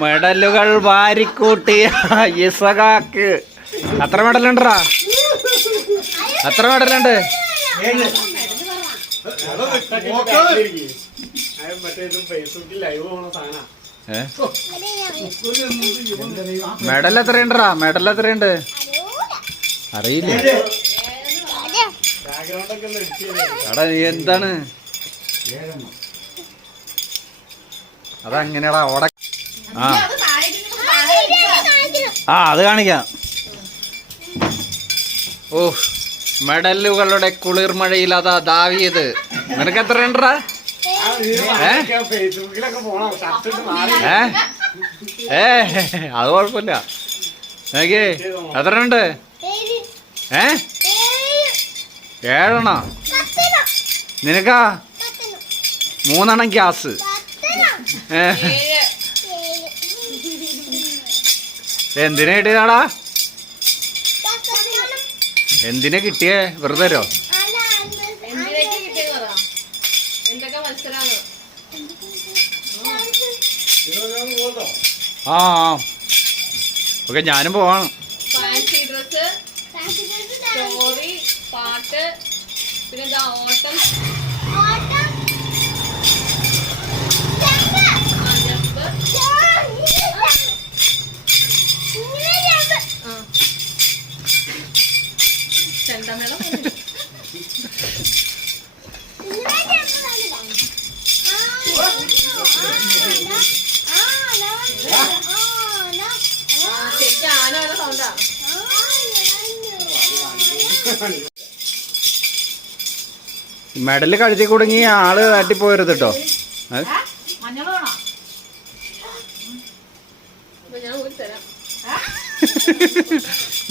മെഡലുകൾ വാരിക്കൂട്ടിയ ഇസഖാക്ക് അത്ര മെഡലുണ്ടാ അത്ര മെഡലുണ്ട്? മെഡൽ എത്രയുണ്ടാ മെഡൽ എത്രയുണ്ട്? അറിയില്ല. നീ എന്താണ്? അതങ്ങനെയാടാ അവിടെ ആ. ആ അത് കാണിക്കാം. ഓ മെഡലുകളുടെ കുളിർമഴയിൽ അതാ ദാവിയത് നിനക്ക് എത്ര ഉണ്ടടാ ഏ? അത് കുഴപ്പമില്ല. നോക്കേ എത്ര ഉണ്ട് ഏ? ഏഴെണ്ണ? നിനക്കാ? മൂന്നെണ്ണം ഗ്യാസ്. ഏ? എന്തിനാ കിട്ടിയതാടാ? എന്തിനാ കിട്ടിയേ? വെറുതെ തരോ? ആ ആ. ഓക്കെ ഞാനും പോവാണ്. പാട്ട് പിന്നെ ഓട്ടം. മെഡൽ കഴിച്ചു കുടുങ്ങി ആൾ തട്ടിപ്പോയരുത് കേട്ടോ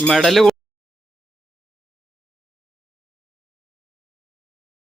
മെഡൽ